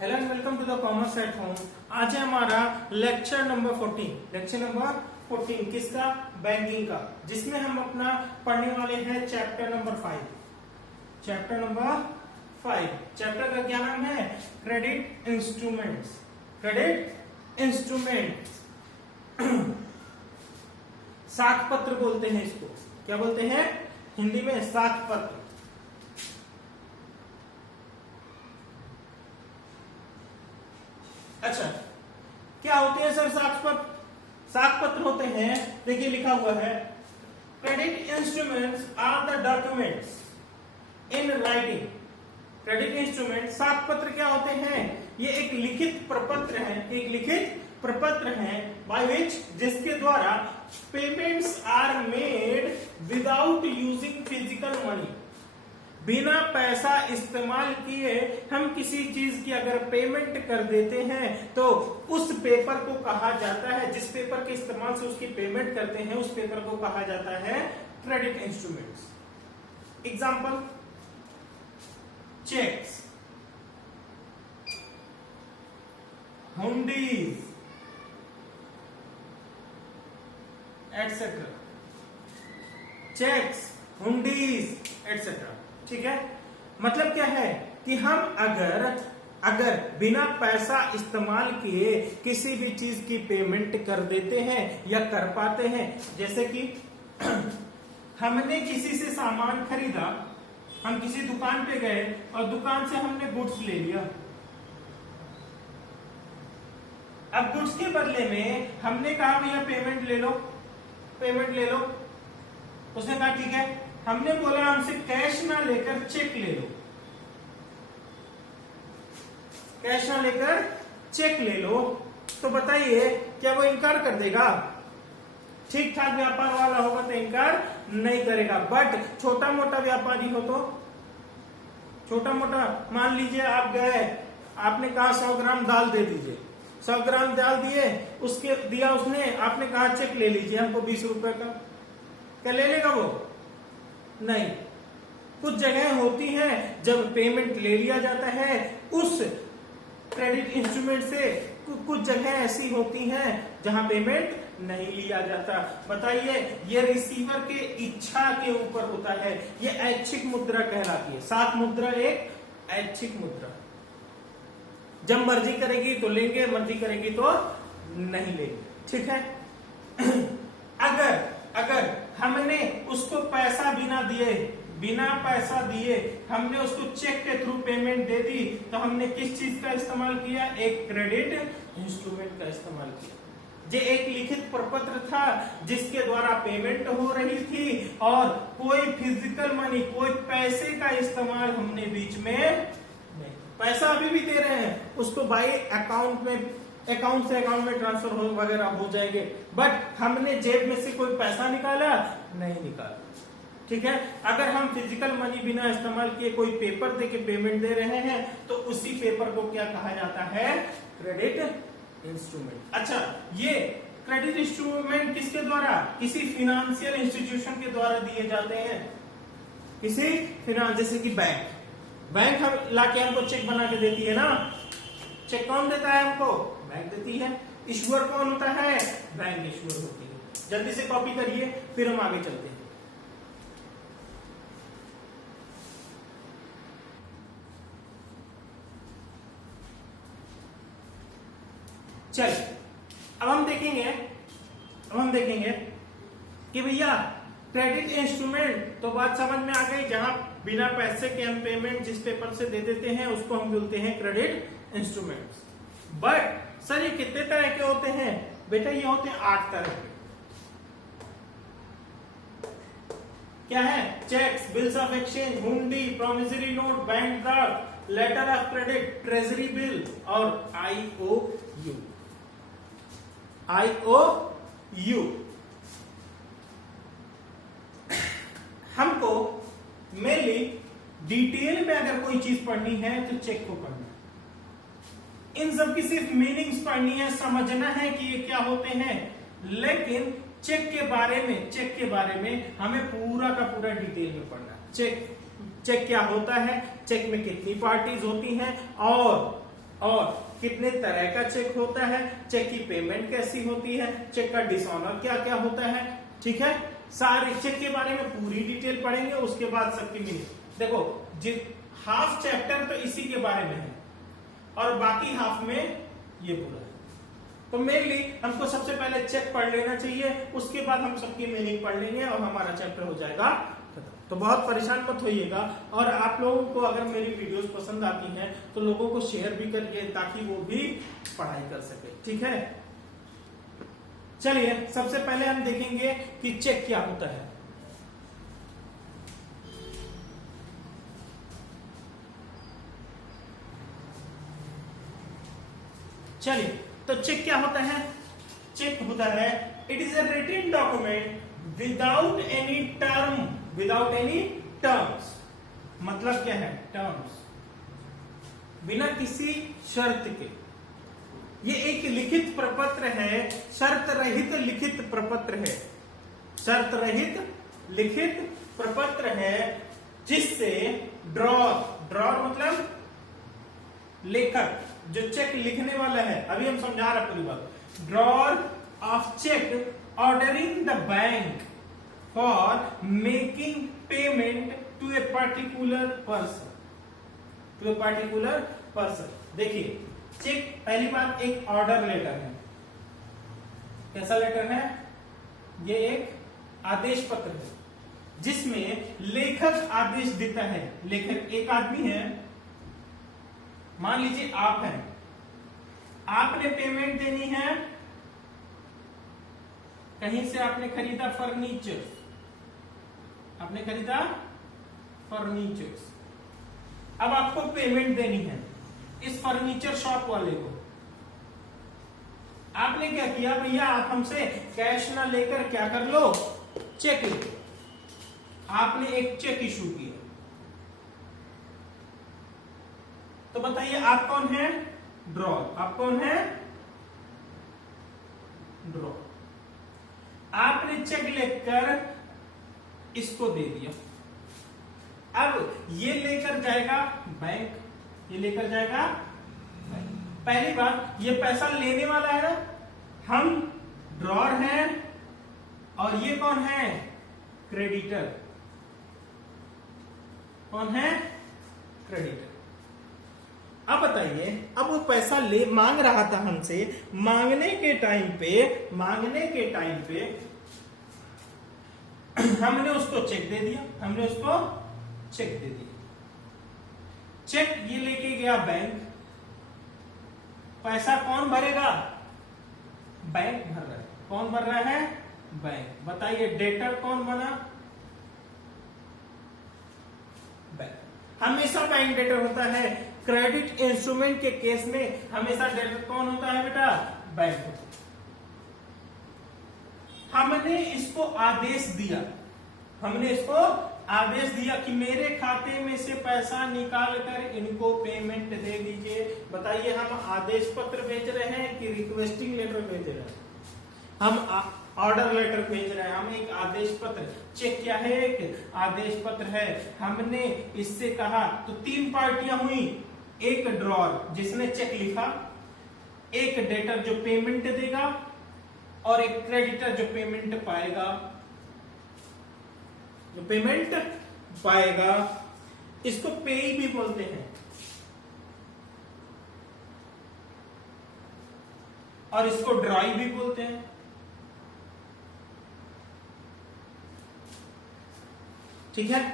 Hello and welcome to the commerce at home. आज है हमारा लेक्चर नंबर 14 किसका? बैंकिंग का, जिसमें हम अपना पढ़ने वाले हैं चैप्टर नंबर 5। चैप्टर का क्या नाम है? Credit instruments. साख पत्र बोलते हैं इसको। क्या बोलते हैं हिंदी में? साख पत्र। अच्छा, क्या होते हैं सर साख पत्र? साख पत्र होते हैं, देखिए लिखा हुआ है, credit instruments are the documents in writing. Credit instrument साख पत्र क्या होते हैं? ये एक लिखित प्रपत्र है बाय विच, जिसके द्वारा payments are made without using physical money. बिना पैसा इस्तेमाल किए हम किसी चीज की अगर पेमेंट कर देते हैं तो उस पेपर को कहा जाता है, जिस पेपर के इस्तेमाल से उसकी पेमेंट करते हैं उस पेपर को कहा जाता है credit instruments. Example, cheques, hundis etcetera. Cheques, hundis etcetera. ठीक है, मतलब क्या है कि हम अगर बिना पैसा इस्तेमाल किए किसी भी चीज की पेमेंट कर देते हैं या कर पाते हैं, जैसे कि हमने किसी से सामान खरीदा, हम किसी दुकान पे गए और दुकान से हमने गुड्स ले लिया। अब गुड्स के बदले में हमने कहा भैया पेमेंट ले लो। उसने कहा ठीक है। हमने बोला हमसे कैश ना लेकर चेक ले लो, कैश ना लेकर चेक ले लो। तो बताइए क्या वो इनकार कर देगा? ठीक ठाक व्यापार वाला होगा तो इनकार नहीं करेगा, बट छोटा मोटा व्यापारी हो तो, छोटा मोटा मान लीजिए आप गए, आपने कहा 100 ग्राम दाल दे दीजिए, 100 ग्राम दाल दिए, उसके दिया उसने, आपने कहा चेक ले लीजिए हमको 20 रुपए का, क्या ले लेगा वो? नहीं। कुछ जगह होती हैं जब पेमेंट ले लिया जाता है उस क्रेडिट इंस्ट्रूमेंट से, कुछ जगह ऐसी होती हैं जहां पेमेंट नहीं लिया जाता। बताइए, ये रिसीवर के इच्छा के ऊपर होता है, ये ऐच्छिक मुद्रा कहलाती है। साख मुद्रा एक ऐच्छिक मुद्रा, जब मर्जी करेगी तो लेंगे, मर्जी करेगी तो नहीं लेंगे। ठीक है। अगर हमने उसको पैसा बिना पैसा दिए हमने उसको चेक के थ्रू पेमेंट दे दी, तो हमने किस चीज का इस्तेमाल किया? एक क्रेडिट इंस्ट्रूमेंट का इस्तेमाल किया। ये एक लिखित प्रपत्र था जिसके द्वारा पेमेंट हो रही थी और कोई फिजिकल मनी, कोई पैसे का इस्तेमाल हमने बीच में नहीं। पैसा अभी भी दे रहे हैं उसको बाई अकाउंट में, अकाउंट से अकाउंट में ट्रांसफर वगैरह हो जाएंगे, बट हमने जेब में से कोई पैसा निकाला नहीं निकाला। ठीक है। अगर हम फिजिकल मनी बिना इस्तेमाल किए कोई पेपर दे के पेमेंट दे रहे हैं तो उसी पेपर को क्या कहा जाता है? Credit instrument. अच्छा, ये क्रेडिट इंस्ट्रूमेंट किसके द्वारा? किसी फिनेंशियल इंस्टीट्यूशन के द्वारा दिए जाते हैं। किसी फिनांस, जैसे कि बैंक हम लाके हमको चेक बना के देती है ना। चेक कौन देता है हमको? बैंक देती है। इश्यूअर कौन होता है? बैंक इश्यूअर होती है। जल्दी से कॉपी करिए, फिर हम आगे चलते हैं। चलिए, अब हम देखेंगे कि भैया क्रेडिट इंस्ट्रूमेंट तो बात समझ में आ गई, जहां बिना पैसे के हम पेमेंट जिस पेपर से दे देते हैं उसको हम बोलते हैं क्रेडिट इंस्ट्रूमेंट्स। बट सर ये कितने तरह के होते हैं? बेटा ये होते हैं 8 तरह के। क्या है? Cheques, bills of exchange, hundi, promissory note, bank draft, letter of credit, treasury bill और IOU। हमको मेनली डिटेल में अगर कोई चीज पढ़नी है तो चेक को पढ़ना है। इन सब की सिर्फ मीनिंग्स पढ़नी है, समझना है कि ये क्या होते हैं, लेकिन चेक के बारे में हमें पूरा का पूरा डिटेल में पढ़ना है। चेक क्या होता है, चेक में कितनी पार्टीज होती हैं और और कितने तरह का चेक होता है, चेक की पेमेंट कैसी होती है, चेक का डिसऑनर क्या क्या होता है। ठीक है, सारे चेक के बारे में पूरी डिटेल पढ़ेंगे। उसके बाद सबकी मीनिंग देखो, हाफ चैप्टर तो इसी के बारे में है और बाकी हाफ में ये पूरा है। तो मेनली हमको सबसे पहले चेक पढ़ लेना चाहिए, उसके बाद हम सबकी मीनिंग पढ़ लेंगे और हमारा चैप्टर हो जाएगा खत्म। तो बहुत परेशान मत होइएगा, और आप लोगों को अगर मेरी वीडियोस पसंद आती हैं तो लोगों को शेयर भी करिए ताकि वो भी पढ़ाई कर सके। ठीक है, चलिए सबसे पहले हम देखेंगे कि चेक क्या होता है। चलिए, तो चेक क्या होता है? चेक होता है, it is a written document without any term, without any terms. मतलब क्या है? टर्म्स, बिना किसी शर्त के। ये एक लिखित प्रपत्र है, शर्त रहित लिखित प्रपत्र है, शर्त रहित लिखित प्रपत्र है, जिससे ड्रॉर मतलब लेखक, जो चेक लिखने वाला है, अभी हम समझा रहे पूरी बात, drawer of cheque ordering the bank for making payment to a particular person, to a particular person. देखिए, चेक पहली बात एक ऑर्डर लेटर है। कैसा लेटर है? ये एक आदेश पत्र है जिसमें लेखक आदेश देता है। लेखक एक आदमी है, मान लीजिए आप हैं, आपने पेमेंट देनी है, कहीं से आपने खरीदा फर्नीचर, आपने खरीदा फर्नीचर, अब आपको पेमेंट देनी है इस फर्नीचर शॉप वाले को। आपने क्या किया भैया, आप हमसे कैश ना लेकर क्या कर लो, चेक लो। आपने एक चेक इशू किया। तो बताइए आप कौन है? ड्रॉर। आप कौन है? ड्रॉर। आपने चेक लेकर इसको दे दिया। अब ये लेकर जाएगा बैंक, ये लेकर जाएगा बैंक। पहली बात, ये पैसा लेने वाला है ना, हम ड्रॉर हैं, और ये कौन है? क्रेडिटर। कौन है? क्रेडिटर। अब बताइए, अब वो पैसा ले मांग रहा था हमसे, मांगने के टाइम पे हमने उसको चेक दे दिया, हमने उसको चेक दे दिया। चेक ये लेके गया बैंक, पैसा कौन भरेगा? बैंक भर रहा है। कौन भर रहा है? बैंक। बताइए डेटर कौन बना? बैंक। हमेशा बैंक डेटर होता है। क्रेडिट इंस्ट्रूमेंट के केस में हमेशा डेटर कौन होता है बेटा? बैंक होता है। हमने इसको आदेश दिया, हमने इसको आदेश दिया कि मेरे खाते में से पैसा निकाल कर इनको पेमेंट दे दीजिए। बताइए, हम आदेश पत्र भेज रहे हैं कि रिक्वेस्टिंग लेटर भेज रहे हैं? हम ऑर्डर लेटर भेज रहे हैं, हम एक आदेश पत्र। चेक क्या है? एक आदेश पत्र है। हमने इससे कहा, तो तीन पार्टियां हुई, एक ड्रॉर जिसने चेक लिखा, एक डेटर जो पेमेंट देगा, और एक क्रेडिटर जो पेमेंट पाएगा, जो पेमेंट पाएगा। इसको पेई भी बोलते हैं, और इसको ड्राई भी बोलते हैं। ठीक है,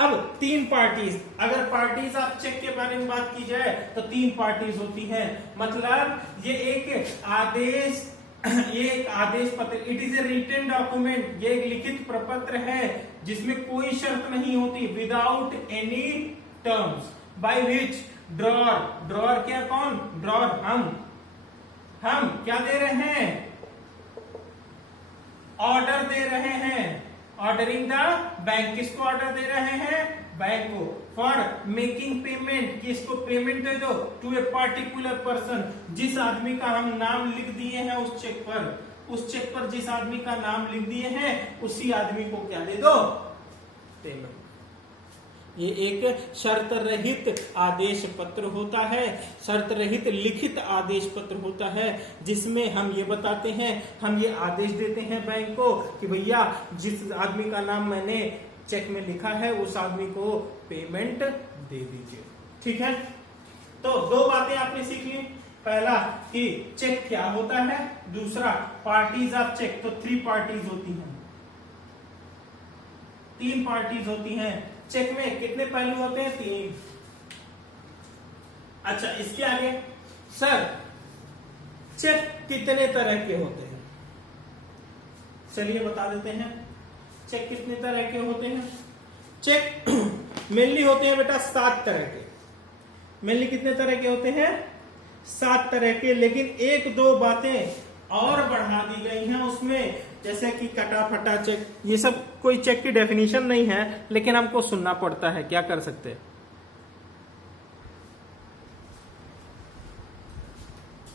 अब तीन पार्टीज, अगर पार्टीज आप चेक के बारे में बात की जाए तो तीन पार्टीज होती हैं। मतलब ये एक आदेश, ये एक आदेश पत्र, it is a written document, ये एक लिखित प्रपत्र है जिसमें कोई शर्त नहीं होती, without any terms, by which drawer क्या, कौन? ड्रॉर हम क्या दे रहे हैं? ऑर्डर दे रहे हैं, ऑर्डरिंग द बैंक। किसको ऑर्डर दे रहे हैं? बैंक को। फॉर मेकिंग पेमेंट, किसको पेमेंट दे दो? टू ए पर्टिकुलर पर्सन, जिस आदमी का हम नाम लिख दिए हैं उस चेक पर, उस चेक पर जिस आदमी का नाम लिख दिए हैं उसी आदमी को क्या दे दो? पेमेंट। ये एक शर्त रहित आदेश पत्र होता है, शर्त रहित लिखित आदेश पत्र होता है, जिसमें हम ये बताते हैं, हम ये आदेश देते हैं बैंक को कि भैया जिस आदमी का नाम मैंने चेक में लिखा है उस आदमी को पेमेंट दे दीजिए। ठीक है, तो दो बातें आपने सीख ली। पहला कि चेक क्या होता है, दूसरा पार्टीज ऑफ चेक। तो 3 पार्टीज होती हैं, 3 पार्टीज होती हैं। चेक में कितने पहलू होते हैं? 3। अच्छा, इसके आगे सर चेक कितने तरह के होते हैं? चलिए बता देते हैं चेक कितने तरह के होते हैं। चेक मेनली होते हैं बेटा 7 तरह के। मेनली कितने तरह के होते हैं? 7 तरह के। लेकिन 1-2 बातें और बढ़ा दी गई हैं उसमें, जैसे कि कटा फटा चेक। ये सब कोई चेक की डेफिनेशन नहीं है, लेकिन हमको सुनना पड़ता है, क्या कर सकते हैं।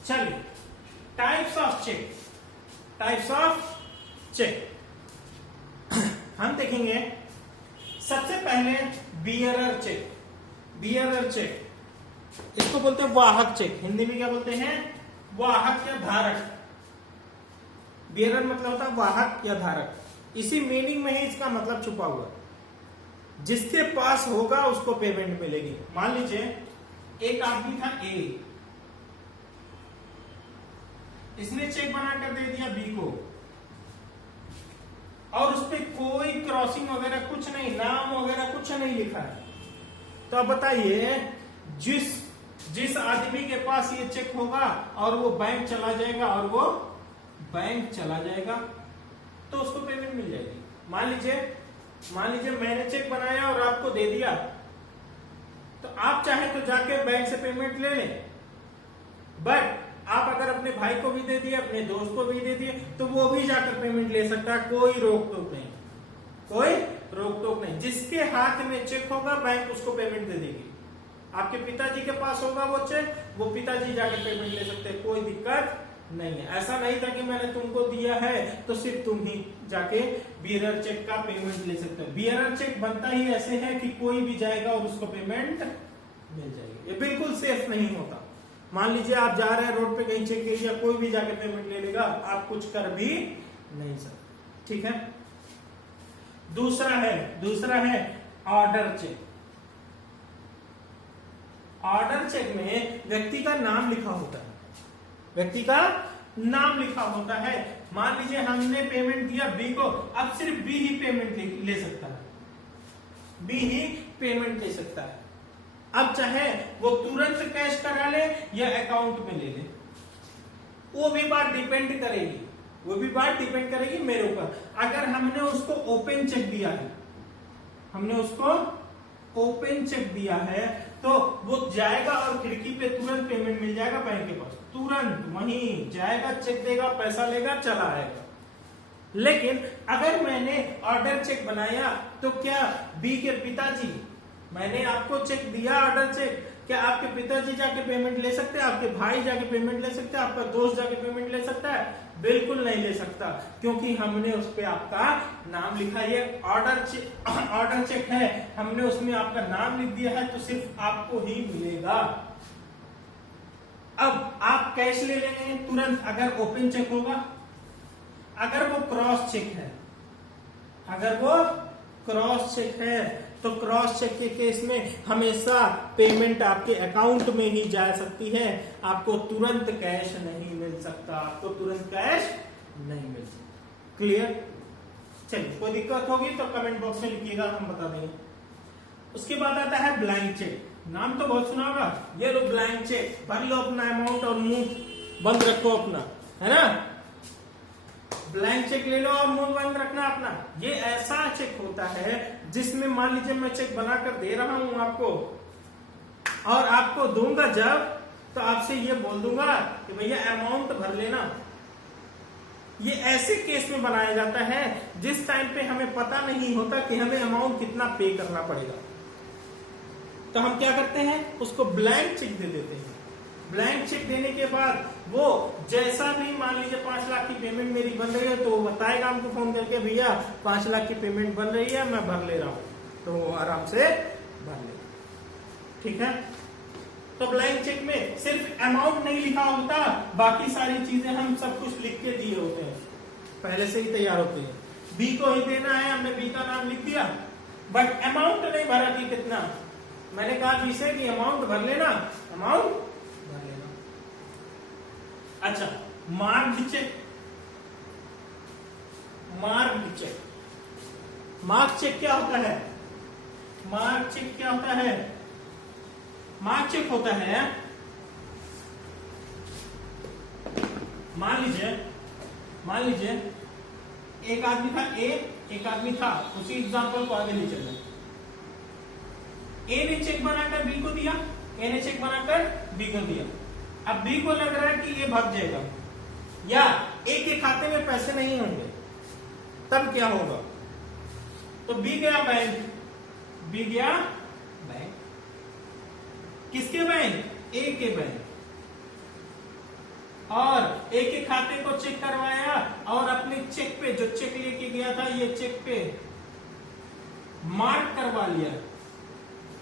चलिए, types of cheque. Types of cheque हम देखेंगे। सबसे पहले बियरर चेक। बियरर चेक इसको बोलते हैं वाहक चेक। हिंदी में क्या बोलते हैं? वाहक या धारक। बियरर मतलब होता है वाहक या धारक। इसी मीनिंग में ही इसका मतलब छुपा हुआ है। जिसके पास होगा उसको पेमेंट मिलेगी। मान लीजिए एक आदमी था ए, इसने चेक बनाकर दे दिया बी को, और उस पर कोई क्रॉसिंग वगैरह कुछ नहीं, नाम वगैरह कुछ नहीं लिखा है। तो अब बताइए, जिस आदमी के पास ये चेक होगा और वो बैंक चला जाएगा तो उसको पेमेंट मिल जाएगी। मान लीजिए मैंने चेक बनाया और आपको दे दिया, तो आप चाहे तो जाके बैंक से पेमेंट ले लें, बट आप अगर अपने भाई को भी दे दिए, अपने दोस्त को भी दे दिए, तो वो भी जाकर पेमेंट ले सकता है। कोई रोक टोक नहीं, कोई रोक टोक नहीं। जिसके हाथ में चेक होगा बैंक उसको पेमेंट दे देगी। आपके पिताजी के पास होगा वो चेक, वो पिताजी जाकर पेमेंट ले सकते हैं, कोई दिक्कत नहीं है। ऐसा नहीं था कि मैंने तुमको दिया है तो सिर्फ तुम ही जाके बियरर चेक का पेमेंट ले सकते हो। बियरर चेक बनता ही ऐसे है कि कोई भी जाएगा और उसको पेमेंट मिल जाएगी। ये बिल्कुल सेफ नहीं होता। मान लीजिए आप जा रहे हैं रोड पे, कहीं चेक एरिया, कोई भी जाके पेमेंट ले लेगा, आप कुछ कर भी नहीं सकते। ठीक है, दूसरा है ऑर्डर चेक। ऑर्डर चेक में व्यक्ति का नाम लिखा होता है, व्यक्ति का नाम लिखा होता है। मान लीजिए हमने पेमेंट दिया बी को, अब सिर्फ बी ही पेमेंट ले सकता है, बी ही पेमेंट ले सकता है। अब चाहे वो तुरंत कैश करा ले या अकाउंट में ले ले, वो भी बात डिपेंड करेगी मेरे ऊपर। अगर हमने उसको ओपन चेक दिया है, तो वो जाएगा और खिड़की पे तुरंत पेमेंट मिल जाएगा बैंक के पास, तुरंत वहीं जाएगा, चेक देगा, पैसा लेगा, चला आएगा। लेकिन अगर मैंने ऑर्डर चेक बनाया, तो क्या बी के पिताजी, मैंने आपको चेक दिया ऑर्डर चेक, क्या आपके पिताजी जाके पेमेंट ले सकते हैं? आपके भाई जाके पेमेंट ले सकते हैं? आपका दोस्त जाके पेमेंट ले सकता है? बिल्कुल नहीं ले सकता, क्योंकि हमने उस पे आपका नाम लिखा। ये ऑर्डर चेक है, हमने उसमें आपका नाम लिख दिया है, तो सिर्फ आपको ही मिलेगा। अब आप कैश ले लेंगे तुरंत अगर ओपन चेक होगा। अगर वो क्रॉस चेक है, तो क्रॉस चेक के केस में हमेशा पेमेंट आपके अकाउंट में ही जा सकती है, आपको तुरंत कैश नहीं मिल सकता, क्लियर? चलिए, कोई दिक्कत होगी तो कमेंट बॉक्स में लिखिएगा, हम बता देंगे। उसके बाद आता है ब्लैंक चेक। नाम तो बहुत सुना होगा, ये लो ब्लैंक चेक, भर लो अपना अमाउंट और मुंह बंद रखो अपना, है ना? ब्लैंक चेक ले लो और मुंह बंद रखना अपना। ये ऐसा चेक होता है जिसमें मान लीजिए मैं चेक बनाकर दे रहा हूं आपको, और आपको दूंगा जब, तो आपसे ये बोल दूंगा कि भैया अमाउंट भर लेना। ये ऐसे केस में बनाया जाता है जिस टाइम पे हमें पता नहीं होता कि हमें अमाउंट कितना पे करना पड़ेगा। तो हम क्या करते हैं, उसको ब्लैंक चेक दे देते हैं। ब्लैंक चेक देने के बाद वो जैसा भी, मान लीजिए 5 लाख की पेमेंट मेरी बन रही है, तो वो बताएगा हमको फोन करके, भैया 5 लाख की पेमेंट बन रही है, मैं भर ले रहा हूँ, तो वो आराम से ठीक है। तो ब्लैंक चेक में सिर्फ अमाउंट नहीं लिखा होता, बाकी सारी चीजें हम सब कुछ लिख के दिए होते हैं, पहले से ही तैयार होते हैं। बी को ही देना है, हमने बी का नाम लिख दिया, बट अमाउंट नहीं भरा कि कितना। मैंने कहा बी से कि अमाउंट भर लेना, अमाउंट भर लेना। अच्छा, marked cheque, marked cheque, mark cheque क्या होता है? मार्क चेक क्या होता है? मार्क चेक होता है, मान लीजिए एक आदमी था ए, एक आदमी था, उसी एग्जांपल को आगे ले चलना। ए ने चेक बनाकर बी को दिया, ए ने चेक बनाकर बी को दिया। अब बी को लग रहा है कि ये भाग जाएगा या ए के खाते में पैसे नहीं होंगे, तब क्या होगा? तो बी गया बैंक, बी गया बैंक, किसके बैंक? ए के बैंक, और ए के खाते को चेक करवाया और अपने चेक पे, जो चेक लेके गया था, ये चेक पे मार्क करवा लिया।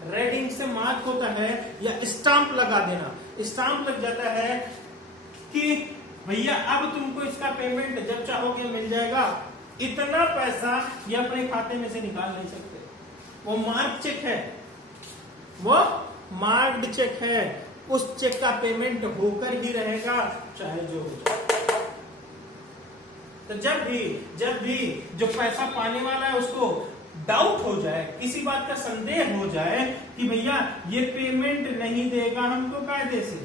रेडिंग से मार्क होता है या स्टाम्प लगा देना, स्टाम्प लग जाता है कि भैया अब तुमको इसका पेमेंट जब चाहोगे मिल जाएगा, इतना पैसा ये अपने खाते में से निकाल नहीं सकते। वो मार्क चेक है, वो मार्क्ड चेक है, उस चेक का पेमेंट होकर ही रहेगा चाहे जो हो जाए। तो जब भी जो पैसा पाने वाला है उसको डाउट हो जाए, किसी बात का संदेह हो जाए कि भैया ये पेमेंट नहीं देगा हमको कायदे से,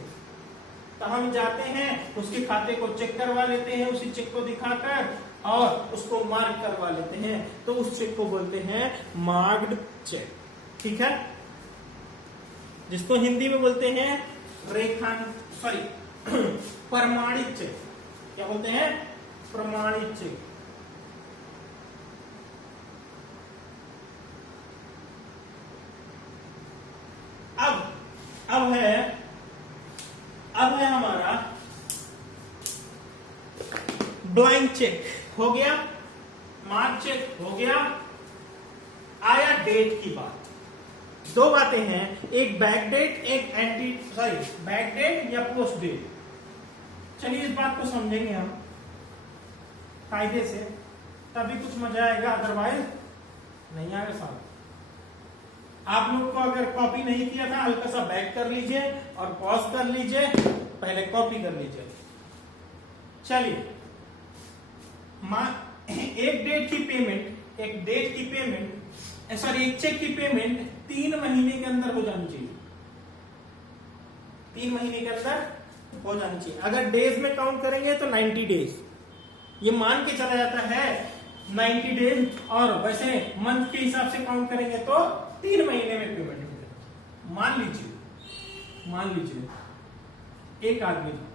तो हम जाते हैं उसके खाते को चेक करवा लेते हैं, उसी चेक को दिखाकर और उसको मार्क करवा लेते हैं, तो उस चेक को बोलते हैं मार्क्ड चेक। ठीक है, जिसको हिंदी में बोलते हैं प्रमाणित चेक। क्या बोलते हैं? प्रमाणित चेक। अब है हमारा ब्लैंक चेक। हो गया, मार्क चेक हो गया, आया डेट की बात। दो बातें हैं, एक बैक डेट, एक बैक डेट या पोस्ट डेट। चलिए इस बात को समझेंगे हम कायदे से, तभी कुछ मजा आएगा, अदरवाइज नहीं आएगा साहब। आप लोग को अगर कॉपी नहीं किया था, हल्का सा बैक कर लीजिए और पॉज कर लीजिए, पहले कॉपी कर लीजिए। चलिए, एक डेट की पेमेंट, एक चेक की पेमेंट 3 महीने के अंदर हो जानी चाहिए। 3 महीने के अंदर हो जानी चाहिए। अगर डेज में काउंट करेंगे तो 90 डेज, ये मान के चला जाता है 90 डेज, और वैसे मंथ के हिसाब से काउंट करेंगे तो 3 महीने में पेमेंट हो जाए। मान लीजिए एक आदमी था,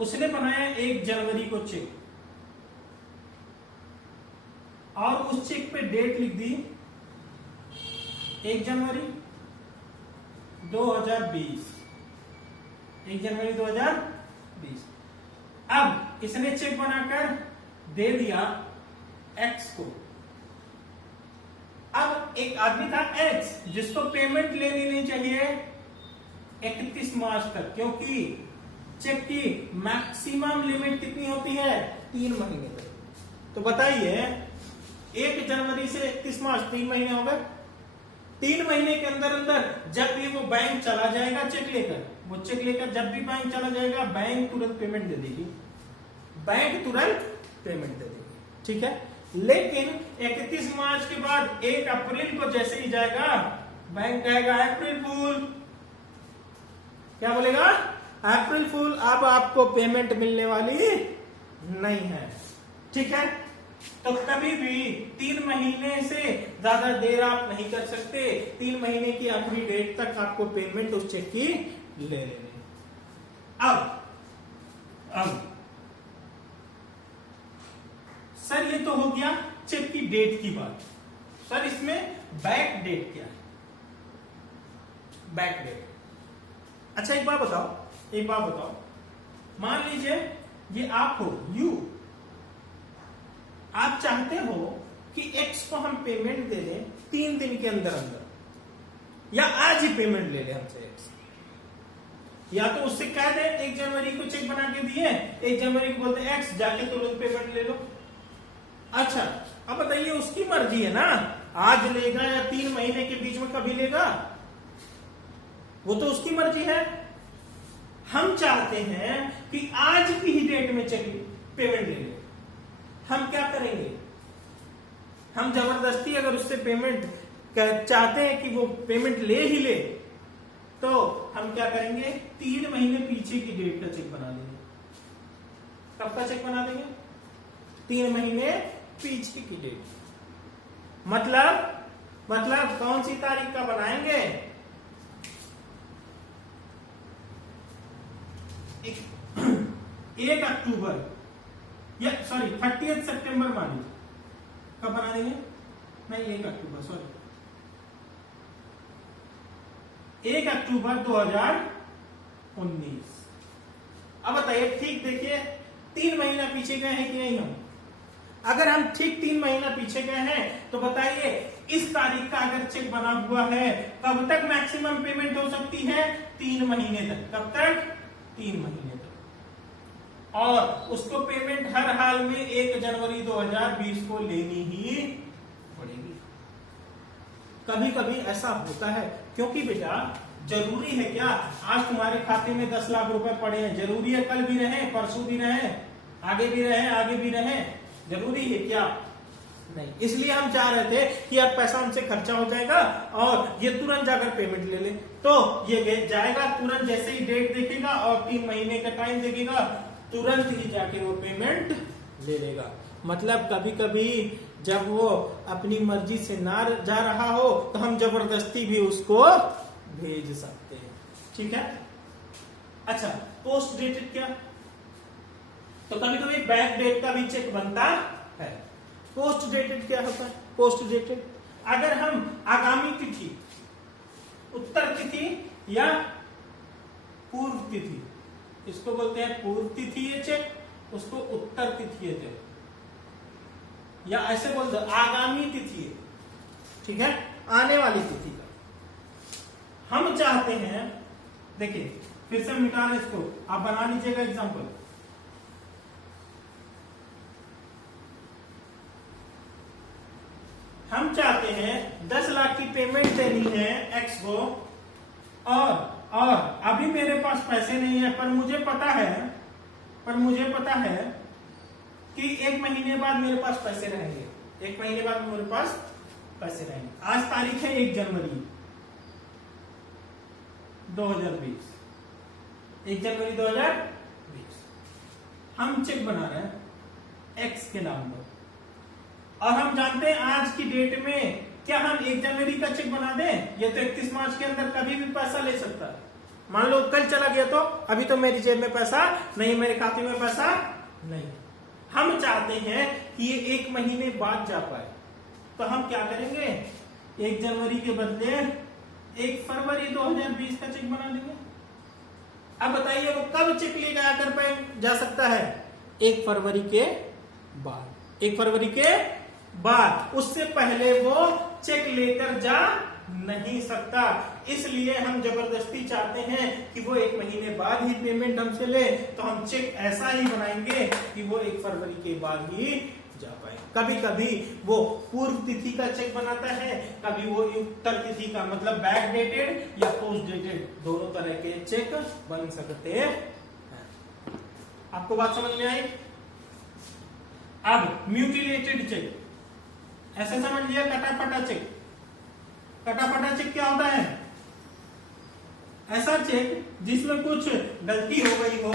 उसने बनाया 1 जनवरी को चेक, और उस चेक पे डेट लिख दी 1 जनवरी 2020। 1 जनवरी 2020। अब इसने चेक बनाकर दे दिया एक्स को। अब एक आदमी था एक्स, जिसको पेमेंट ले लेनी चाहिए 31 मार्च तक, क्योंकि चेक की मैक्सिमम लिमिट कितनी होती है? 3 महीने तक। तो बताइए 1 जनवरी से 31 मार्च 3 महीने हो गए। 3 महीने के अंदर जब भी वो बैंक चला जाएगा चेक लेकर, जब भी बैंक चला जाएगा, बैंक तुरंत पेमेंट दे देगी, ठीक है। लेकिन 31 मार्च के बाद 1 अप्रैल को जैसे ही जाएगा, बैंक कहेगा अप्रैल फूल। क्या बोलेगा? अप्रैल फूल, अब आपको पेमेंट मिलने वाली नहीं है, ठीक है। तो कभी भी 3 महीने से ज्यादा देर आप नहीं कर सकते। 3 महीने की आखिरी डेट तक आपको पेमेंट उस चेक की ले लेनी। अब सर ये तो हो गया चेक की डेट की बात। सर इसमें बैक डेट क्या है? बैक डेट, अच्छा एक बात बताओ, मान लीजिए ये आप हो, आप चाहते हो कि एक्स को हम पेमेंट दे दें 3 दिन के अंदर अंदर, या आज ही पेमेंट ले ले हमसे एक्स, या तो उससे कह दे 1 जनवरी को चेक बना के दिए, 1 जनवरी को बोलते एक्स जाके तुरंत पेमेंट ले लो। अच्छा अब बताइए उसकी मर्जी है ना, आज लेगा या 3 महीने के बीच में कभी लेगा, वो तो उसकी मर्जी है। हम चाहते हैं कि आज की ही डेट में चेक पेमेंट ले ले। हम क्या करेंगे, हम जबरदस्ती अगर उससे पेमेंट चाहते हैं कि वो पेमेंट ले ही ले, तो हम क्या करेंगे 3 महीने पीछे की डेट का चेक बना देंगे। कब का चेक बना देंगे, 3 महीने पीछे की डेट। मतलब कौन सी तारीख का बनाएंगे, 1 अक्टूबर या सॉरी 30 सितंबर मान लीजिए, कब बना देंगे, नहीं 1 अक्टूबर सॉरी 1 अक्टूबर 2019। अब बताइए ठीक देखिए 3 महीना पीछे गए हैं कि नहीं हम, अगर हम ठीक 3 महीना पीछे गए हैं तो बताइए इस तारीख का अगर चेक बना हुआ है कब तक मैक्सिमम पेमेंट हो सकती है, 3 महीने तक। कब तक, 3 महीने तक। और उसको पेमेंट हर हाल में 1 जनवरी 2020 को लेनी ही पड़ेगी। कभी कभी ऐसा होता है, क्योंकि बेटा जरूरी है क्या, आज तुम्हारे खाते में 10 लाख रुपए पड़े हैं, जरूरी है कल भी रहे, परसों भी रहे, आगे भी रहे, जरूरी है क्या, नहीं। इसलिए हम चाह रहे थे कि यार पैसा हमसे खर्चा हो जाएगा और ये तुरंत जाकर पेमेंट ले ले, तो ये जाएगा तुरंत, जैसे ही डेट देखेगा और 3 महीने का टाइम देखेगा तुरंत ही जाके वो पेमेंट ले लेगा। मतलब कभी कभी जब वो अपनी मर्जी से ना जा रहा हो तो हम जबरदस्ती भी उसको भेज सकते हैं, ठीक है। अच्छा पोस्ट डेटेड क्या, तो कभी कभी बैक डेट का भी चेक बनता है। पोस्ट डेटेड क्या होता है, पोस्ट डेटेड अगर हम आगामी तिथि, उत्तर तिथि या पूर्व तिथि, इसको बोलते हैं पूर्व तिथि चेक, उसको उत्तर तिथि चेक, या ऐसे बोल दो आगामी तिथि, ठीक है, आने वाली तिथि का। हम चाहते हैं, देखिए फिर से मिटा रहे इसको, आप बना लीजिएगा एग्जांपल। हम चाहते हैं 10 लाख की पेमेंट देनी है एक्स को, और अभी मेरे पास पैसे नहीं है, पर मुझे पता है कि 1 महीने बाद मेरे पास पैसे रहेंगे, 1 महीने बाद मेरे पास पैसे रहेंगे। आज तारीख है 1 जनवरी 2020, 1 जनवरी 2020। हम चेक बना रहे हैं एक्स के नाम पर, और हम जानते हैं आज की डेट में क्या हम 1 जनवरी का चेक बना दें, ये तो 31 मार्च के अंदर कभी भी पैसा ले सकता है। मान लो कल चला गया तो अभी तो मेरी जेब में पैसा नहीं, मेरे खाते में पैसा नहीं। हम चाहते हैं कि ये 1 महीने बाद जा पाए, तो हम क्या करेंगे, 1 जनवरी के बदले 1 फरवरी 2020 का चेक बना देंगे। अब बताइए वो कब चेक लेकर आकर जा सकता है, 1 फरवरी के बाद। 1 फरवरी के बाद, उससे पहले वो चेक लेकर जा नहीं सकता। इसलिए हम जबरदस्ती चाहते हैं कि वो 1 महीने बाद ही पेमेंट हमसे ले, तो हम चेक ऐसा ही बनाएंगे कि वो 1 फरवरी के बाद ही जा पाए। कभी कभी वो पूर्व तिथि का चेक बनाता है, कभी वो उत्तर तिथि का, मतलब बैक डेटेड या पोस्ट डेटेड, दोनों तरह के चेक बन सकते हैं। आपको बात समझ में आई? अब म्यूटिलेटेड चेक, ऐसे समझ लिया कटा-फटा चेक। कटा-फटा चेक क्या होता है, ऐसा चेक जिसमें कुछ गलती हो गई हो,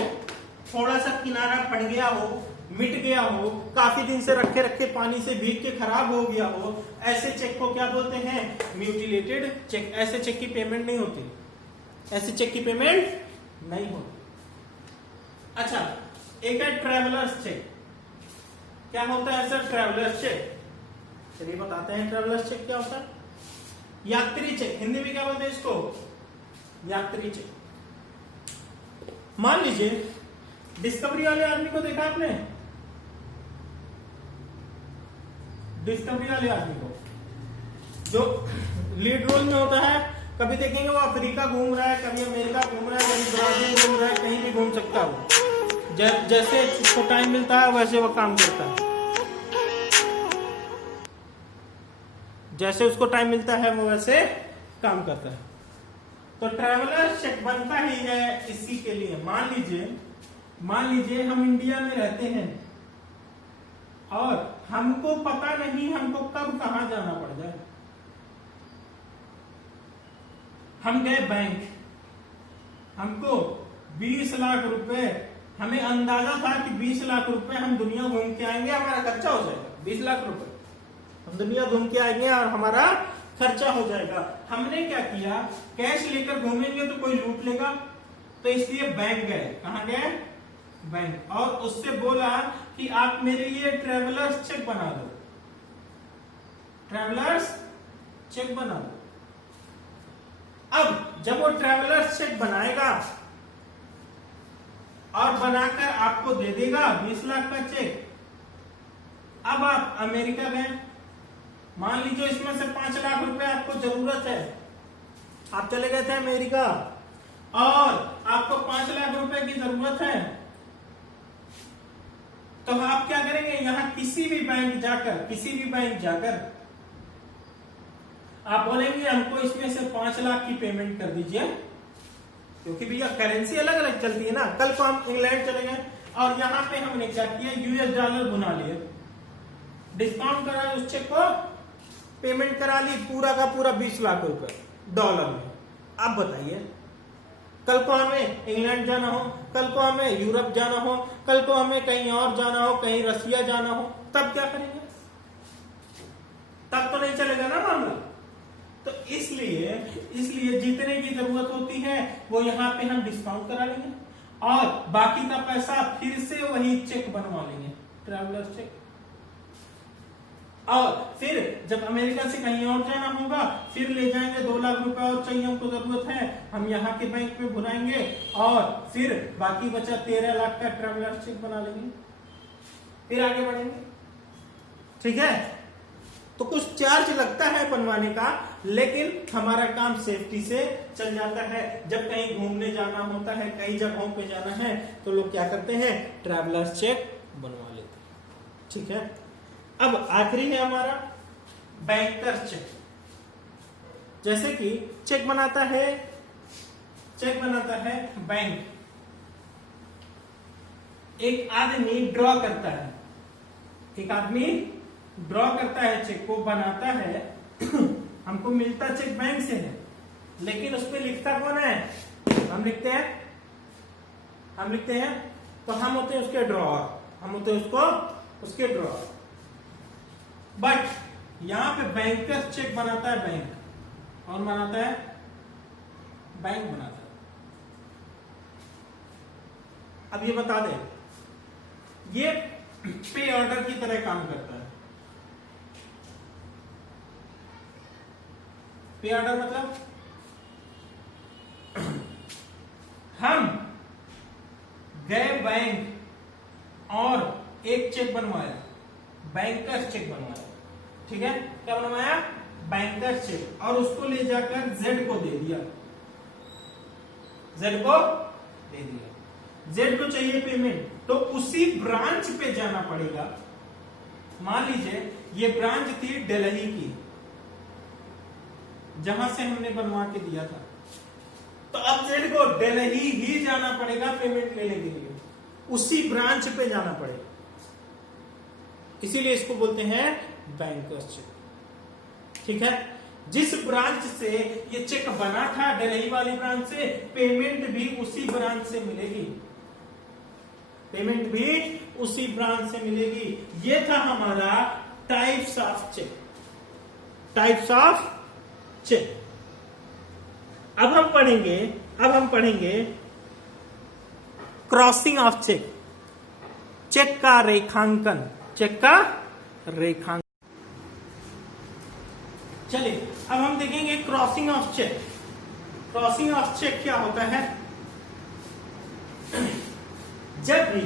थोड़ा सा किनारा फट गया हो, मिट गया हो, काफी दिन से रखे रखे पानी से भीग के खराब हो गया हो, ऐसे चेक को क्या बोलते हैं, म्यूटिलेटेड चेक। ऐसे चेक की पेमेंट नहीं होती, ऐसे चेक की पेमेंट नहीं होती। अच्छा एक है ट्रेवलर्स चेक। क्या होता है सर ट्रेवलर्स चेक? चलिए बताते हैं ट्रेवलर्स चेक क्या होता है। यात्री चेक, हिंदी में क्या बोलते हैं इसको, यात्री चेक। मान लीजिए डिस्कवरी वाले आदमी को देखा आपने, डिस्कवरी वाले आदमी को, जो लीड रोल में होता है। कभी देखेंगे वो अफ्रीका घूम रहा है, कभी अमेरिका घूम रहा है, कभी ब्राजील घूम रहा है, कहीं भी घूम सकता है वो। जैसे उसको टाइम मिलता है वैसे वो काम करता है, जैसे उसको टाइम मिलता है वो वैसे काम करता है। तो ट्रैवलर चेक बनता ही है इसी के लिए। मान लीजिए हम इंडिया में रहते हैं और हमको पता नहीं हमको कब कहां जाना पड़ जाए। हम गए बैंक, हमको 20 लाख रुपए, हमें अंदाजा था कि 20 लाख रुपए हम दुनिया घूम के आएंगे, हमारा खर्चा हो जाएगा। 20 लाख रुपए हम दुनिया घूम के आएंगे और हमारा खर्चा हो जाएगा। हमने क्या किया, कैश लेकर घूमेंगे तो कोई लूट लेगा, तो इसलिए बैंक गए। कहां गए? बैंक। और उससे बोला कि आप मेरे लिए ट्रेवलर्स चेक बना दो, ट्रेवलर्स चेक बना दो। अब जब वो ट्रेवलर्स चेक बनाएगा और बनाकर आपको दे देगा 20 लाख का चेक। अब आप अमेरिका गए, मान लीजिए इसमें से 5 लाख रुपए आपको जरूरत है, आप चले गए थे अमेरिका और आपको 5 लाख रुपए की जरूरत है, तो आप क्या करेंगे, यहां किसी भी बैंक जाकर आप बोलेंगे हमको इसमें से 5 लाख की पेमेंट कर दीजिए, क्योंकि भैया करेंसी अलग अलग चलती है ना। कल को हम इंग्लैंड चले गए और यहाँ पे हमने क्या किया, यूएस डॉलर बुना लिए, डिस्काउंट करा उस चेक को, पेमेंट करा ली पूरा का पूरा 20 लाख रुपए डॉलर में। अब बताइए, कल को हमें इंग्लैंड जाना हो, कल को हमें यूरोप जाना हो, कल को हमें कहीं और जाना हो, कहीं रसिया जाना हो, तब क्या करेंगे? तब तो नहीं चलेगा ना मामला। तो इसलिए जितने की जरूरत होती है वो यहाँ पे हम डिस्काउंट करा लेंगे और बाकी का पैसा फिर से वही चेक बनवा लेंगे, ट्रैवलर चेक। और फिर जब अमेरिका से कहीं और जाना होगा फिर ले जाएंगे, 2 लाख रुपए और चाहिए हमको जरूरत है, हम यहाँ के बैंक में भुनाएंगे और फिर बाकी बचा 13 लाख का ट्रैवलर चेक बना लेंगे, फिर आगे बढ़ेंगे। ठीक है, तो कुछ चार्ज लगता है बनवाने का, लेकिन हमारा काम सेफ्टी से चल जाता है। जब कहीं घूमने जाना होता है, कई जगहों पे जाना है, तो लोग क्या करते हैं, ट्रैवलर चेक बनवा लेते हैं। ठीक है, अब आखिरी है हमारा बैंकर चेक। जैसे कि चेक बनाता है बैंक, एक आदमी ड्रॉ करता है, चेक को बनाता है। हमको मिलता चेक बैंक से है, लेकिन उसमें लिखता कौन है? हम लिखते हैं, तो हम होते हैं उसके ड्रॉअर, उसके ड्रॉअर। बट यहां पे बैंकर चेक बनाता है बैंक, कौन बनाता है? बैंक बनाता है। अब ये बता दे, ये पे ऑर्डर की तरह काम करता है। पे ऑर्डर मतलब हम गए बैंक और एक चेक बनवाया, बैंकर चेक बनवाया। ठीक है, क्या बनवाया? बैंकर चेक, और उसको ले जाकर जेड को दे दिया, जेड को चाहिए पेमेंट, तो उसी ब्रांच पे जाना पड़ेगा। मान लीजिए ये ब्रांच थी दिल्ली की, जहां से हमने बनवा के दिया था, तो अब जेड को दिल्ली ही जाना पड़ेगा पेमेंट लेने के लिए, उसी ब्रांच पे जाना पड़ेगा। इसीलिए इसको बोलते हैं बैंकर्स चेक। ठीक है, जिस ब्रांच से ये चेक बना था, दिल्ली वाली ब्रांच से, पेमेंट भी उसी ब्रांच से मिलेगी, ये था हमारा टाइप्स ऑफ चेक। अब हम पढ़ेंगे क्रॉसिंग ऑफ चेक का रेखांकन। चलिए अब हम देखेंगे क्रॉसिंग ऑफ चेक क्या होता है। जब भी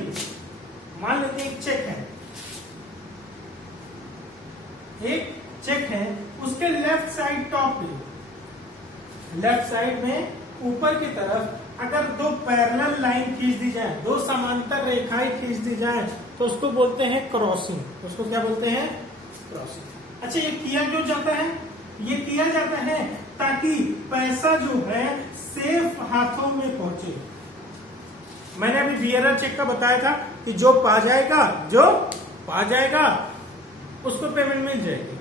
मान लेते एक चेक है, एक चेक है, उसके लेफ्ट साइड टॉप पे, लेफ्ट साइड में ऊपर की तरफ अगर दो पैरेलल लाइन खींच दी जाए, दो समांतर रेखाएं खींच दी जाए, तो उसको बोलते हैं क्रॉसिंग। उसको क्या बोलते हैं? क्रॉसिंग। अच्छा, ये किया क्यों जाता है? ये किया जाता है ताकि पैसा जो है सेफ हाथों में पहुंचे। मैंने अभी बियरर चेक का बताया था कि जो पा जाएगा उसको पेमेंट मिल जाएगी।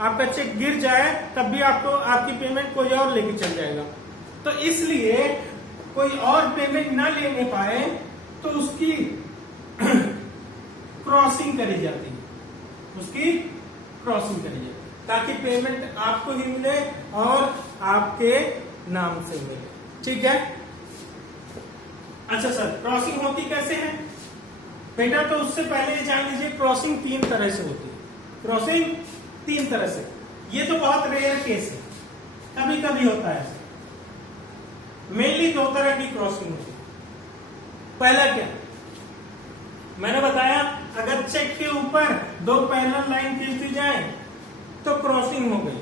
आपका चेक गिर जाए तब भी आपकी पेमेंट कोई और लेके चल जाएगा। तो इसलिए कोई और पेमेंट ना लेने पाए तो उसकी क्रॉसिंग करी जाती है, ताकि पेमेंट आपको ही मिले और आपके नाम से मिले। ठीक है। अच्छा सर, क्रॉसिंग होती कैसे है बेटा? तो उससे पहले ये जान लीजिए, क्रॉसिंग 3 तरह से होती है। क्रॉसिंग 3 तरह से, ये तो बहुत रेयर केस है, कभी कभी होता है। मेनली 2 तरह की क्रॉसिंग होती है। पहला क्या मैंने बताया, अगर चेक के ऊपर 2 पैरेलल लाइन खींच दी जाए तो क्रॉसिंग हो गई।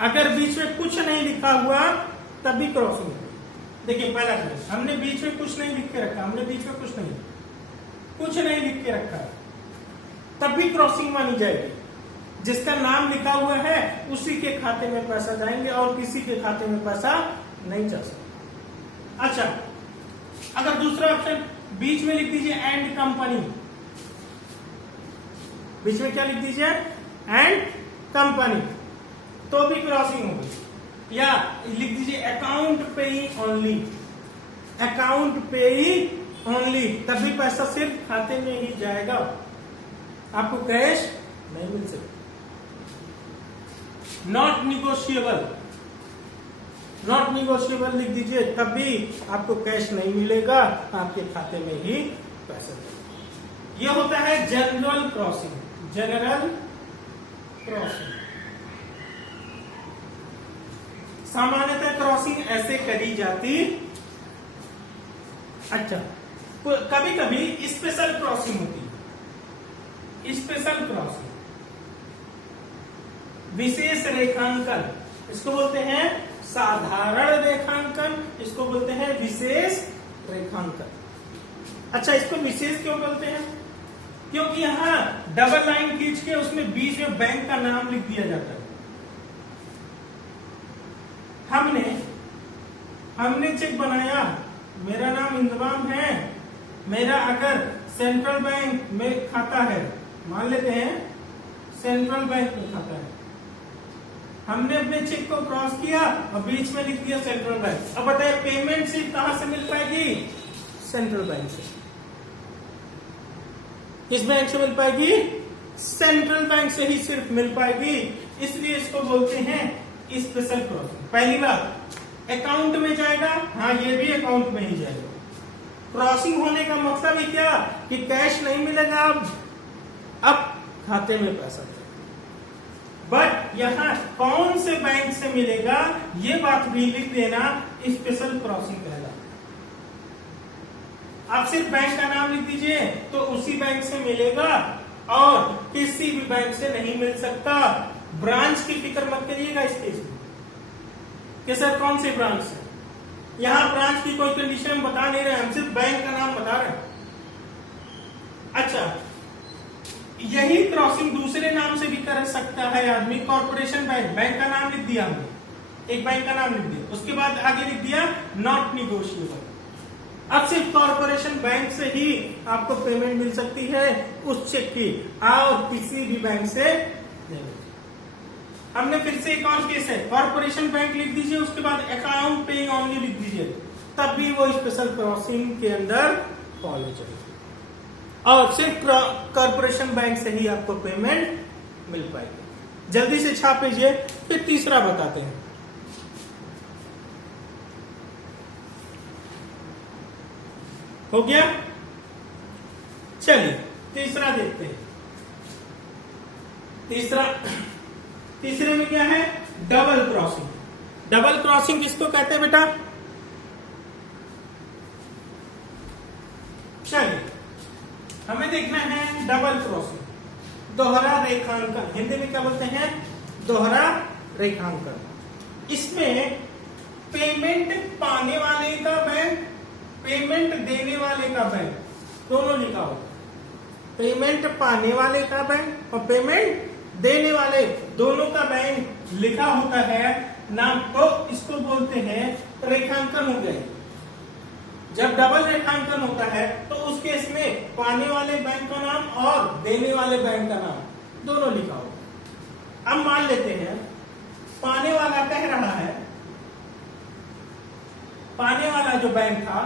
अगर बीच में कुछ नहीं लिखा हुआ तब भी क्रॉसिंग हो गई। देखिए पहला केस, हमने बीच में कुछ नहीं लिख के रखा, कुछ नहीं लिख के रखा, तब भी क्रॉसिंग मानी जाएगी। जिसका नाम लिखा हुआ है उसी के खाते में पैसा जाएंगे और किसी के खाते में पैसा नहीं जा सकता। अच्छा, अगर दूसरा ऑप्शन, बीच में लिख दीजिए एंड कंपनी, बीच में क्या लिख दीजिए? एंड कंपनी, तो भी क्रॉसिंग होगी। या लिख दीजिए अकाउंट पेई ओनली, तब भी पैसा सिर्फ खाते में ही जाएगा, आपको कैश नहीं मिल सकता। नॉट निगोशिएबल लिख दीजिए, तब भी आपको कैश नहीं मिलेगा, आपके खाते में ही पैसा जाएगा। यह होता है जनरल क्रॉसिंग। सामान्यतः क्रॉसिंग ऐसे करी जाती। अच्छा, कभी कभी स्पेशल क्रॉसिंग होती है। स्पेशल क्रॉसिंग, विशेष रेखांकन, इसको बोलते हैं साधारण रेखांकन, इसको बोलते हैं विशेष रेखांकन। अच्छा, इसको विशेष क्यों बोलते हैं? क्योंकि यहां डबल लाइन खींच के उसमें बीच में बैंक का नाम लिख दिया जाता है। हमने चेक बनाया, मेरा नाम इंतजाम है, मेरा अगर सेंट्रल बैंक में खाता है, मान लेते हैं सेंट्रल बैंक में खाता है, हमने अपने चेक को क्रॉस किया और बीच में लिख दिया सेंट्रल बैंक। अब बताइए पेमेंट सिर्फ कहां से मिल पाएगी? सेंट्रल बैंक से। किस बैंक से मिल पाएगी? सेंट्रल बैंक से ही सिर्फ मिल पाएगी, इसलिए इसको बोलते हैं स्पेशल क्रॉसिंग। पहली बात, अकाउंट में जाएगा, हाँ ये भी अकाउंट में ही जाएगा। क्रॉसिंग होने का मतलब ही क्या कि कैश नहीं मिलेगा, अब खाते में पैसा जाएगा। बट यहां कौन से बैंक से मिलेगा ये बात भी लिख देना, स्पेशल क्रॉसिंग कहलाता है। आप सिर्फ बैंक का नाम लिख दीजिए तो उसी बैंक से मिलेगा और किसी भी बैंक से नहीं मिल सकता। ब्रांच की फिक्र मत करिएगा इस केस में कि सर कौन से ब्रांच से, यहां ब्रांच की कोई कंडीशन हम बता नहीं रहे, हम सिर्फ बैंक का नाम बता रहे हैं। अच्छा, यही क्रॉसिंग दूसरे नाम से भी कर सकता है आदमी। कॉर्पोरेशन बैंक का नाम लिख दिया हमने, एक बैंक का नाम लिख दिया, उसके बाद आगे लिख दिया नॉट निगोशिएबल। अब सिर्फ कॉर्पोरेशन बैंक से ही आपको पेमेंट मिल सकती है उस चेक की, और किसी भी बैंक से नहीं। हमने फिर से एक और केस है, कॉर्पोरेशन बैंक लिख दीजिए, उसके बाद अकाउंट पेइंग ओनली लिख दीजिए, तब भी वो स्पेशल क्रॉसिंग के अंदर फॉल हो जाएगी और सिर्फ कॉर्पोरेशन बैंक से ही आपको पेमेंट मिल पाएगी। जल्दी से छाप लीजिए, फिर तीसरा बताते हैं। हो गया? चलिए तीसरा देखते हैं। तीसरे में क्या है? Double crossing. डबल क्रॉसिंग किसको कहते हैं बेटा? चलिए हमें देखना है डबल क्रॉसिंग। दोहरा रेखांकन, हिंदी में क्या बोलते हैं, दोहरा रेखांकन। इसमें पेमेंट पाने वाले का बैंक, पेमेंट देने वाले का बैंक दोनों लिखा होगा। पेमेंट पाने वाले का बैंक और पेमेंट देने वाले दोनों का बैंक लिखा होता है नाम, तो इसको बोलते हैं रेखांकन हो गए। जब डबल रेखांकन होता है तो उस केस में पाने वाले बैंक का नाम और देने वाले बैंक का नाम दोनों लिखा होगा। अब मान लेते हैं पाने वाला कह रहा है, पाने वाला जो बैंक था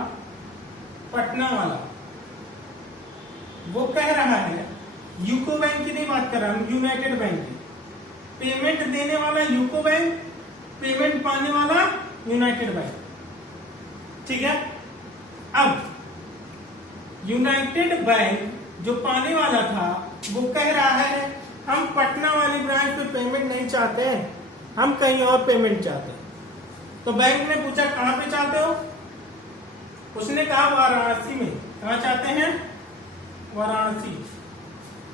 पटना वाला, वो कह रहा है, यूको बैंक की नहीं बात कर रहा हूं, यूनाइटेड बैंक की। पेमेंट देने वाला यूको बैंक, पेमेंट पाने वाला यूनाइटेड बैंक, ठीक है। अब यूनाइटेड बैंक जो पाने वाला था वो कह रहा है हम पटना वाली ब्रांच पे पेमेंट नहीं चाहते हैं, हम कहीं और पेमेंट चाहते हैं। तो बैंक ने पूछा कहां पे चाहते हो, उसने कहा वाराणसी में। कहां चाहते हैं, वाराणसी।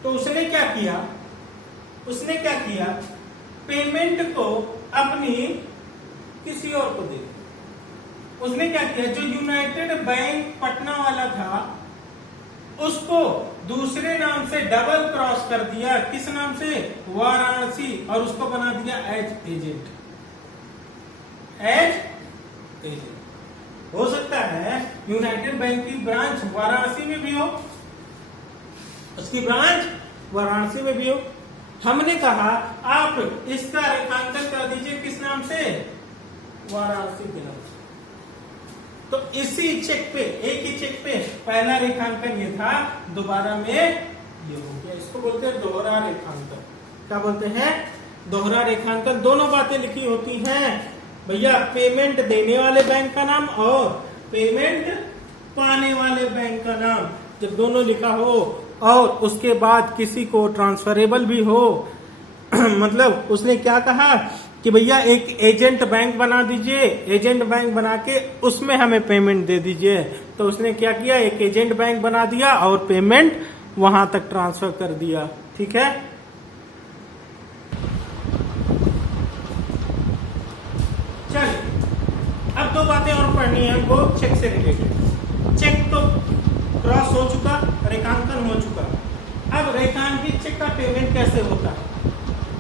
तो उसने क्या किया, उसने क्या किया, पेमेंट को अपनी किसी और को दे दिया। उसने क्या किया, जो यूनाइटेड बैंक पटना वाला था उसको दूसरे नाम से डबल क्रॉस कर दिया। किस नाम से, वाराणसी, और उसको बना दिया एज एजेंट, एज एजेंट। हो सकता है यूनाइटेड बैंक की ब्रांच वाराणसी में भी हो, उसकी ब्रांच वाराणसी में भी हो। हमने कहा आप इसका रेखांकन कर दीजिए किस नाम से, वाराणसी के नाम से। तो इसी चेक पे, एक ही चेक पे पहला रेखांकन ये था, दोबारा में ये हो गया। इसको बोलते हैं दोहरा रेखांकन। क्या बोलते हैं, दोहरा रेखांकन। दोनों बातें लिखी होती हैं भैया, पेमेंट देने वाले बैंक का नाम और पेमेंट पाने वाले बैंक का नाम। जब दोनों लिखा हो और उसके बाद किसी को ट्रांसफरेबल भी हो मतलब उसने क्या कहा कि भैया एक एजेंट बैंक बना दीजिए, एजेंट बैंक बना के उसमें हमें पेमेंट दे दीजिए। तो उसने क्या किया, एक एजेंट बैंक बना दिया और पेमेंट वहां तक ट्रांसफर कर दिया। ठीक है, चलिए अब दो बातें और पढ़नी है हमको चेक से रिलेटेड। चेक तो क्रॉस हो चुका, रेखांकन हो चुका। अब रेखांकित चेक का पेमेंट कैसे होता है,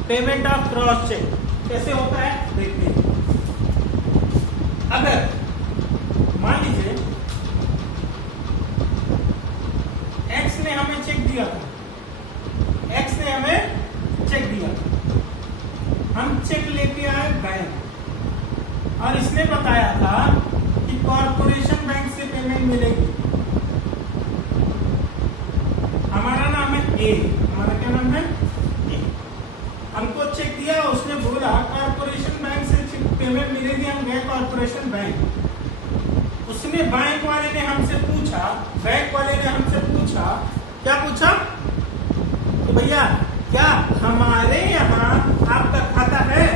पेमेंट ऑफ क्रॉस चेक कैसे होता है देखते हैं। अगर मान लीजिए एक्स ने हमें चेक दिया था, एक्स ने हमें चेक दिया, हम चेक लेके आए बैंक और इसने बताया था कि कॉर्पोरेशन बैंक से पेमेंट मिलेगी। हमारा नाम है ए, हमारा क्या नाम है ए। हमको चेक दिया, उसने बोला कॉर्पोरेशन बैंक से पेमेंट मिलेगी, हम गए कॉर्पोरेशन बैंक। उसने बैंक वाले ने हमसे पूछा, बैंक वाले ने हमसे पूछा, क्या पूछा कि भैया क्या हमारे यहाँ आपका खाता है।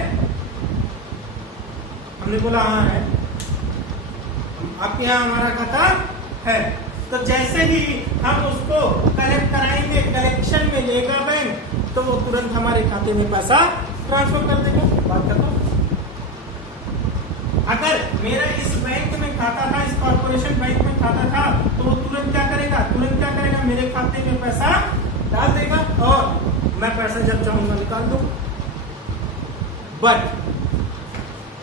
हमने बोला हाँ है, आपके यहाँ हमारा खाता है। तो जैसे ही हम उसको कलेक्ट कराएंगे, कलेक्शन में लेगा बैंक, तो वो तुरंत हमारे खाते में पैसा ट्रांसफर कर देगा। बात करता हूं, अगर मेरा इस बैंक में खाता था, इस कॉर्पोरेशन बैंक में खाता था, तो वो तुरंत क्या करेगा, मेरे खाते में पैसा डाल देगा और मैं पैसा जब चाहूंगा निकाल दूं। बट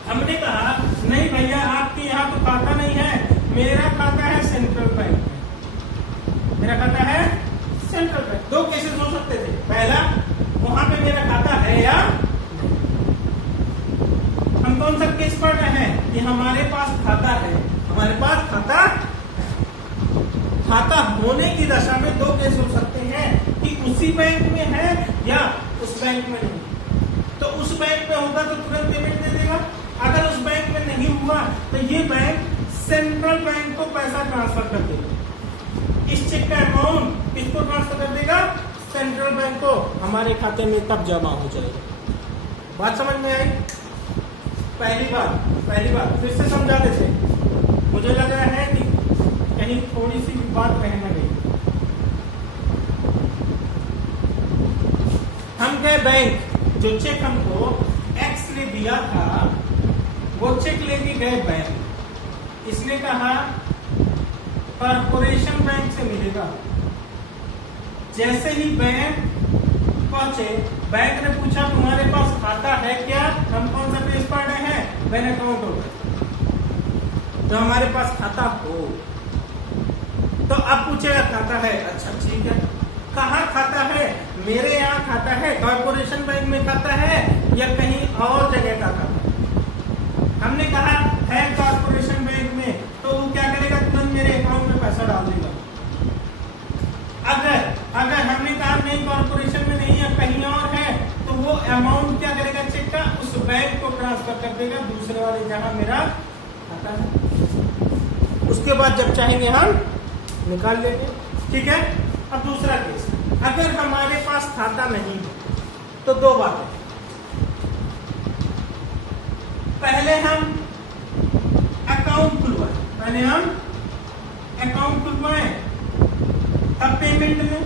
हमने कहा नहीं भैया आपके यहाँ तो खाता नहीं है, मेरा खाता है सेंट्रल बैंक में, मेरा खाता है सेंट्रल बैंक। दो केसेस हो सकते थे, पहला वहां पे मेरा खाता है या हम कौन सा केस पढ़ रहे हैं कि हमारे पास खाता है, हमारे पास खाता होने की दशा में दो केस हो सकते हैं कि उसी बैंक में है या उस बैंक में नहीं। तो उस बैंक में होगा तो तुरंत पेमेंट दे देगा, अगर उस बैंक में नहीं हुआ तो ये बैंक सेंट्रल बैंक को पैसा ट्रांसफर कर देगा। इस चेक का अमाउंट किसको ट्रांसफर कर देगा, सेंट्रल बैंक को, हमारे खाते में तब जमा हो जाएगा। बात समझ में आई? पहली बात फिर से समझा देते, मुझे लग रहा है कि कहीं थोड़ी सी बात रह न गई। हम गए बैंक, जो चेक हमको एक्स ने दिया था वो चेक लेके गए बैंक। इसने कहा कॉर्पोरेशन बैंक से मिलेगा। जैसे ही बैंक पहुंचे, बैंक ने पूछा तुम्हारे पास खाता है क्या? हम कौन सा पेज पढ़ रहे हैं? बैंक अकाउंट होगा तो हमारे पास खाता हो, तो अब पूछेगा खाता है, अच्छा ठीक है, कहाँ खाता है? मेरे यहाँ खाता है, कॉर्पोरेशन बैंक में खाता है या कहीं और जगह का खाता है? हमने कहा है कॉर्पोरेशन बैंक में, तो वो क्या करेगा? तुरंत मेरे अकाउंट में पैसा डाल देगा। अगर हमने कहा नहीं कॉर्पोरेशन में नहीं है, कहीं और है, तो वो अमाउंट क्या करेगा चेक का? उस बैंक को ट्रांसफर कर देगा दूसरे वाले जहां मेरा खाता है। उसके बाद जब चाहेंगे हम निकाल लेंगे। ठीक है। अब दूसरा केस, अगर हमारे पास खाता नहीं है तो दो बातें, पहले हम अकाउंट खुलवाएं, तब पेमेंट में,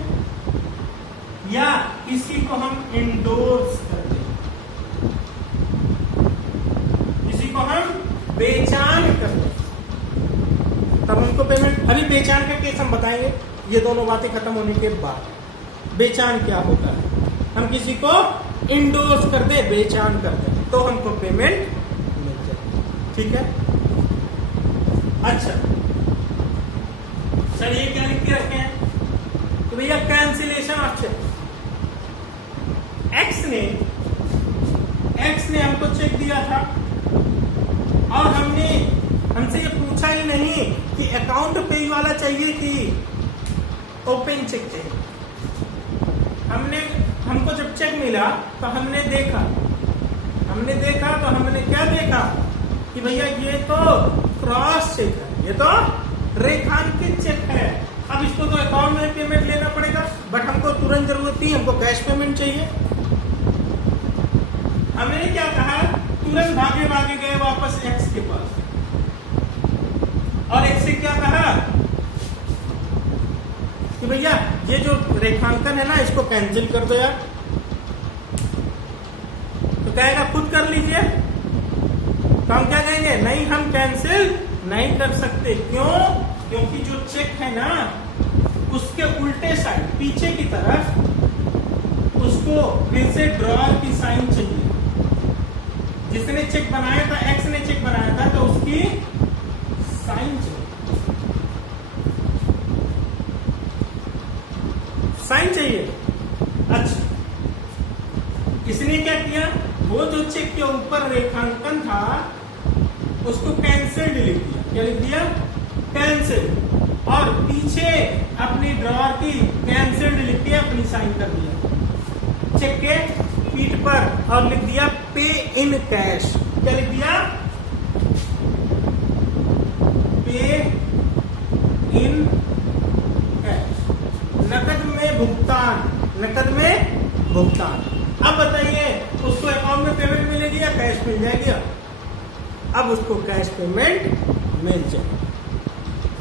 या किसी को हम इंडोर्स कर दें, किसी को हम बेचान कर दें, तब हमको पेमेंट। अभी बेचान का केस हम बताएंगे, ये दोनों बातें खत्म होने के बाद। बेचान क्या होता है? हम किसी को इंडोर्स कर दे, बेचान कर दे, तो हमको पेमेंट मिल जाए। ठीक है। अच्छा सर, ये क्या लिख के रखे हैं कि भैया कैंसिलेशन ऑफ चेक। एक्स ने हमको चेक दिया था और हमसे ये पूछा ही नहीं कि अकाउंट पे वाला चाहिए कि ओपन चेक चाहिए। हमको जब चेक मिला तो हमने देखा तो हमने क्या देखा कि भैया ये तो क्रॉस चेक है, ये तो रेखांकित चेक है। अब इसको तो अकाउंट में पेमेंट लेना पड़ेगा, बट हमको तुरंत जरूरत नहीं, हमको कैश पेमेंट चाहिए। हमने क्या कहा? तुरंत भागे गए वापस एक्स के पास और एक्स से क्या कहा कि भैया ये जो रेखांकन है ना, इसको कैंसिल कर दो यार। तो कहेगा खुद कर लीजिए। तो हम क्या कहेंगे? नहीं, हम कैंसिल नहीं कर सकते। क्यों? क्योंकि जो चेक है ना, उसके उल्टे साइड पीछे की तरफ उसको फिर से ड्रॉअर की साइन चाहिए। जिसने चेक बनाया था, एक्स ने चेक बनाया था, तो उसकी साइन चाहिए। अच्छा, इसने क्या किया? वो जो चेक के ऊपर रेखांकन था उसको कैंसिल्ड लिख दिया। क्या लिख दिया? कैंसिल्ड। और पीछे अपनी ड्रॉअर की कैंसिल्ड लिख के अपनी साइन कर दिया चेक के पीठ पर और लिख दिया पे इन कैश। क्या लिख दिया? पे इन कैश, नकद में भुगतान। अब बताइए, उसको अकाउंट में पेमेंट मिलेगी या कैश मिल जाएगी? अब उसको कैश पेमेंट मिल जाएगी।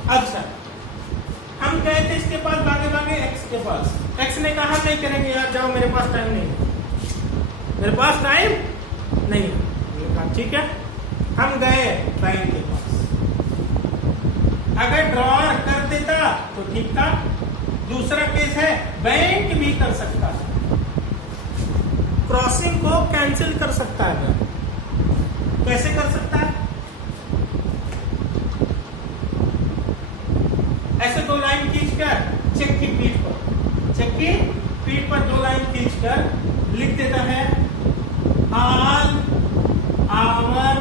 अच्छा, हम गए थे इसके पास, भागे एक्स के पास। एक्स ने कहा नहीं करेंगे यार, जाओ, मेरे पास टाइम नहीं है, मेरे पास टाइम नहीं है। मैंने कहा ठीक है। हम गए बैंक के पास। अगर ड्रॉअर कर देता तो ठीक था। दूसरा केस है, बैंक भी कर सकता है, क्रॉसिंग को कैंसिल कर सकता है। कैसे कर सकता है? ऐसे दो लाइन खींचकर चेक की पीठ पर दो लाइन खींचकर लिख देता है, all our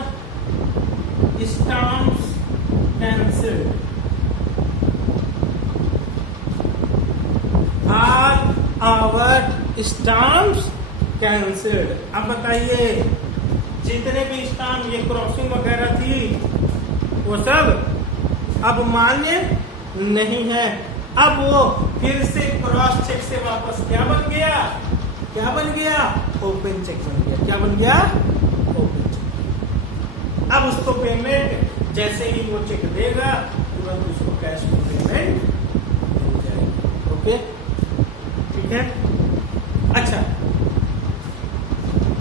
stamps cancelled, all our stamps cancelled. अब बताइए, जितने भी स्टाम्प ये क्रॉसिंग वगैरह थी वो सब अब मान्य नहीं है। अब वो फिर से क्रॉस चेक से वापस क्या बन गया? ओपन चेक बन गया। क्या बन गया? Open cheque. अब उसको पेमेंट जैसे ही वो चेक देगा तुरंत उसको कैश में पेमेंट मिल जाएगी। ओके, ठीक है। अच्छा,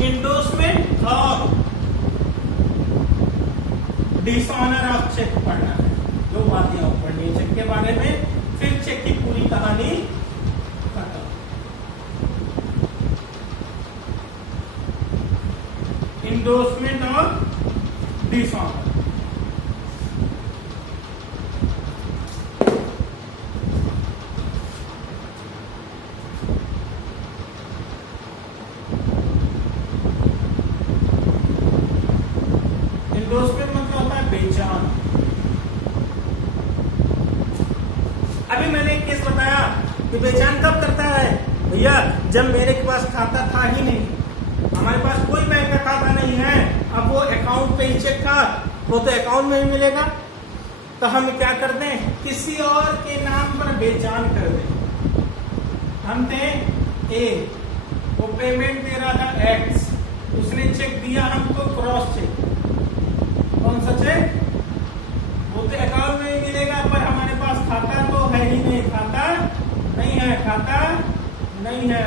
इंडोर्समेंट और डिसऑनर ऑफ चेक पढ़ना है। दो बातें और पढ़नी है चेक के बारे में, फिर चेक की पूरी कहानी खत्म। इंडोर्समेंट और डिसऑनर। इंडोर्समेंट मतलब होता है बेचान। अभी मैंने एक केस बताया कि बेचान कब करता है भैया, जब मेरे के पास खाता था ही नहीं, हमारे पास कोई बैंक का खाता नहीं है, अब वो अकाउंट पे ही चेक था, वो तो अकाउंट में ही मिलेगा, तो हम क्या कर दें, किसी और के नाम पर बेचान कर दें। हम थे ए, वो पेमेंट दे रहा था एक्स, उसने चेक दिया हमको क्रॉस चेक। कौन सा चेक? वो तो अकाउंट में ही मिलेगा, पर हमारे पास खाता तो है ही नहीं, खाता नहीं है, खाता नहीं है।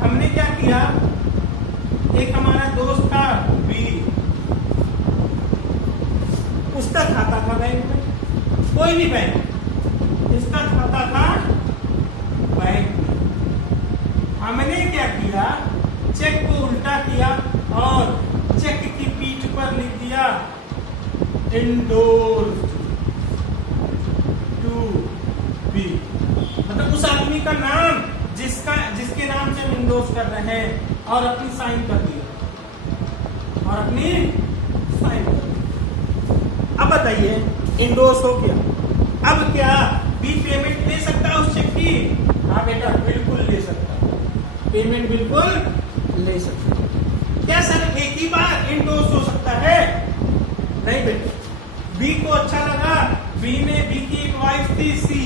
हमने क्या किया, एक हमारा दोस्त था बी, उसका खाता था बैंक में, कोई भी बैंक, इसका खाता था बैंक में। हमने क्या किया, चेक को उल्टा किया और चेक की पीठ पर लिख दिया इंडोर्स्ड टू बी, मतलब उस आदमी का नाम जिसके नाम से हम इंडोर्स कर रहे हैं, और अपनी साइन कर दिया, और अपनी साइन कर दिया। अब बताइए इंडोर्स हो गया, अब क्या बी पेमेंट ले सकता है उस चेक की? हाँ बेटा बिल्कुल ले सकता है, पेमेंट बिल्कुल ले सकता है। क्या सर एक ही बार इंडोर्स हो सकता है? नहीं बेटा, बी को अच्छा लगा, बी की एक वाइफ थी सी,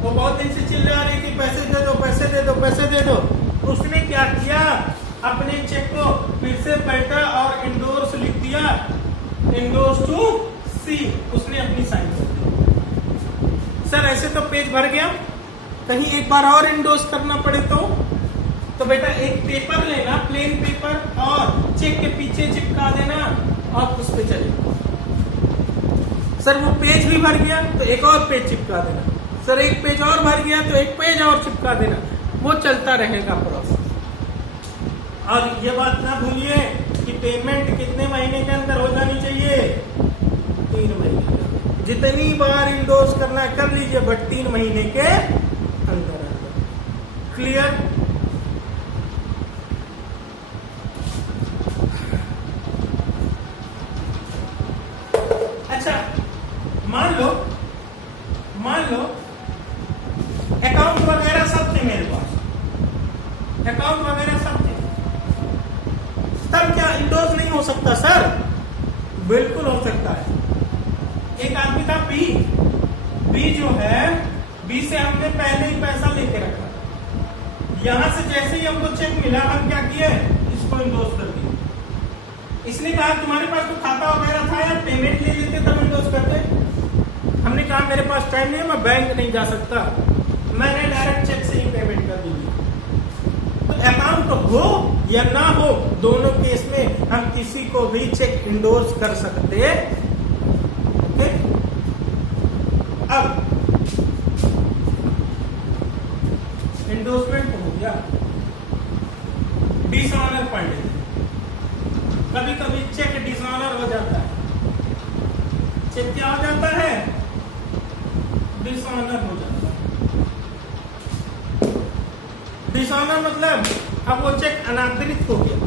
वो बहुत दिन से चिल्ला रही थी पैसे दे दो पैसे दे दो पैसे दे दो। उसने क्या किया, अपने चेक को फिर से पलटा और इंडोर्स लिख दिया, इंडोर्स टू सी, उसने अपनी साइन कर दी। सर ऐसे तो पेज भर गया, कहीं एक बार और इंडोर्स करना पड़े तो बेटा एक पेपर लेना, प्लेन पेपर, और चेक के पीछे चिपका देना और उस पे चलेगा। सर वो पेज भी भर गया तो एक और पेज चिपका देना, सर एक पेज और भर गया तो एक पेज और चिपका देना, वो चलता रहेगा प्रोसेस। और ये बात ना भूलिए कि पेमेंट कितने महीने के अंदर हो जानी चाहिए? 3 महीने। जितनी बार इंडोर्स करना कर लीजिए, बट 3 महीने के अंदर। क्लियर? अच्छा मान लो अकाउंट वगैरह सब थे मेरे पास, अकाउंट वगैरह सब थे, तब क्या इंडोर्स नहीं हो सकता? सर बिल्कुल हो सकता है। एक आदमी था बी जो है, बी से हमने पहले ही पैसा लेके रखा, यहां से जैसे ही हमको चेक मिला हम क्या किए, इसको इंडोर्स कर दिए। इसने कहा तुम्हारे पास तो खाता वगैरह था यार, पेमेंट ले लेते तब इंडोर्स करते। हमने कहा मेरे पास टाइम नहीं है, मैं बैंक नहीं जा सकता, मैंने डायरेक्ट चेक से ही पेमेंट कर दी। तो अकाउंट हो या ना हो, दोनों केस में हम किसी को भी चेक इंडोर्स कर सकते हैं। ओके, अब इंडोर्समेंट हो गया, डिसऑनर पढ़ लेते। कभी कभी चेक डिसऑनर हो जाता है। चेक क्या हो जाता है? डिसऑनर हो जाता है। डिसऑनर मतलब अब वो चेक अनादरित हो गया,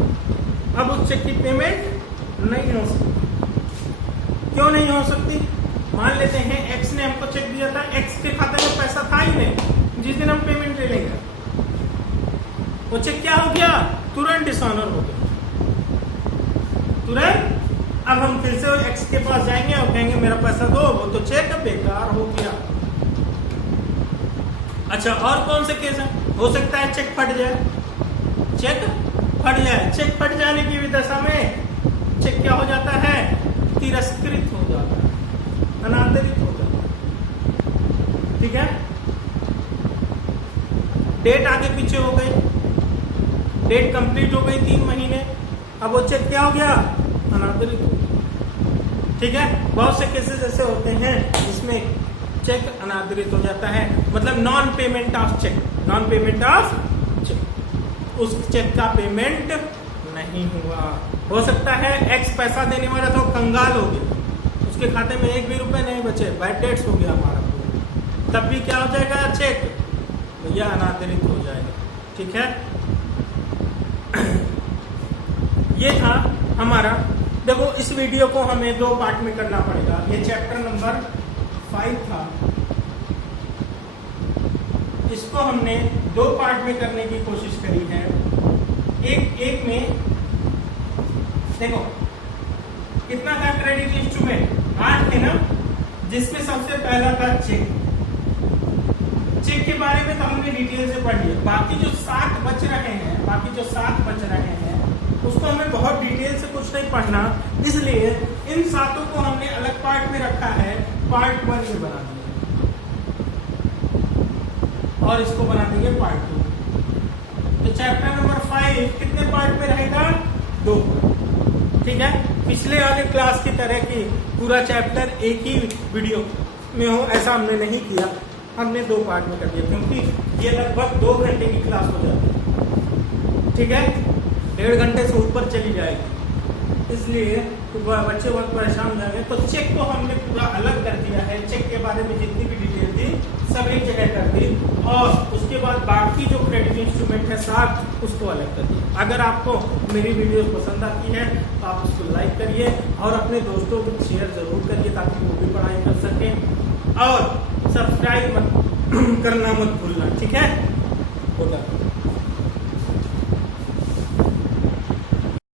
अब उस चेक की पेमेंट नहीं हो सकती। क्यों नहीं हो सकती? मान लेते हैं एक्स ने हमको चेक दिया था, एक्स के खाते में पैसा था ही नहीं, जिस दिन हम पेमेंट ले लेंगे वो चेक क्या हो गया? तुरंत डिसऑनर हो गया, तुरंत। अब हम फिर से एक्स के पास जाएंगे और कहेंगे मेरा पैसा दो, वो तो चेक बेकार हो गया। अच्छा और कौन से केस है? हो सकता है चेक फट जाए, चेक फट जाए। चेक फट जाने की भी दशा में चेक क्या हो जाता है? तिरस्कृत हो जाता है, अनादरित हो जाता है। ठीक है, डेट आगे पीछे हो गई, डेट कंप्लीट हो गई 3 महीने, अब वो चेक क्या हो गया, अनादरित। ठीक है, बहुत से केसेस ऐसे होते हैं जिसमें चेक अनादरित हो जाता है, मतलब non payment of cheque, non payment of cheque, उस चेक का पेमेंट नहीं हुआ। हो सकता है एक्स पैसा देने वाला था, कंगाल हो गया, उसके खाते में 1 भी रुपए नहीं बचे, बैड डेट्स हो गया हमारा, तब भी क्या हो जाएगा, चेक भैया अनादरित हो जाएगा। ठीक है, ये था हमारा। देखो इस वीडियो को हमें 2 पार्ट में करना पड़ेगा, ये चैप्टर नंबर 5 था, इसको हमने 2 पार्ट में करने की कोशिश करी है। एक में देखो कितना था क्रेडिट इंस्ट्रूमेंट, 8 थे ना, जिसमें सबसे पहला था चेक। चेक के बारे में तो हमने डिटेल से पढ़ लिया, बाकी जो 7 बच रहे हैं उसको हमें बहुत डिटेल से कुछ नहीं पढ़ना, इसलिए इन 7 को हमने अलग पार्ट में रखा है, पार्ट 1 में बना दिया और इसको बना देंगे पार्ट 2। तो चैप्टर नंबर 5 कितने पार्ट में रहेगा, 2। ठीक है, पिछले वाले क्लास की तरह की पूरा चैप्टर एक ही वीडियो में हो ऐसा हमने नहीं किया, हमने 2 पार्ट में कर दिया, क्योंकि ये लगभग 2 घंटे की क्लास हो जाती है। ठीक है, 1.5 घंटे से ऊपर चली जाएगी, इसलिए तो बच्चे बहुत परेशान हो जाएंगे। तो चेक को हमने पूरा अलग कर दिया है, चेक के बारे में जितनी भी डिटेल थी सब एक जगह कर दी, और उसके बाद बाकी जो क्रेडिट इंस्ट्रूमेंट है 7 उसको अलग कर दिया। अगर आपको मेरी वीडियो पसंद आती है तो आप उसको लाइक करिए और अपने दोस्तों को शेयर जरूर करिए ताकि वो भी पढ़ाई कर सकें, और सब्सक्राइब करना मत भूलना। ठीक है, होगा।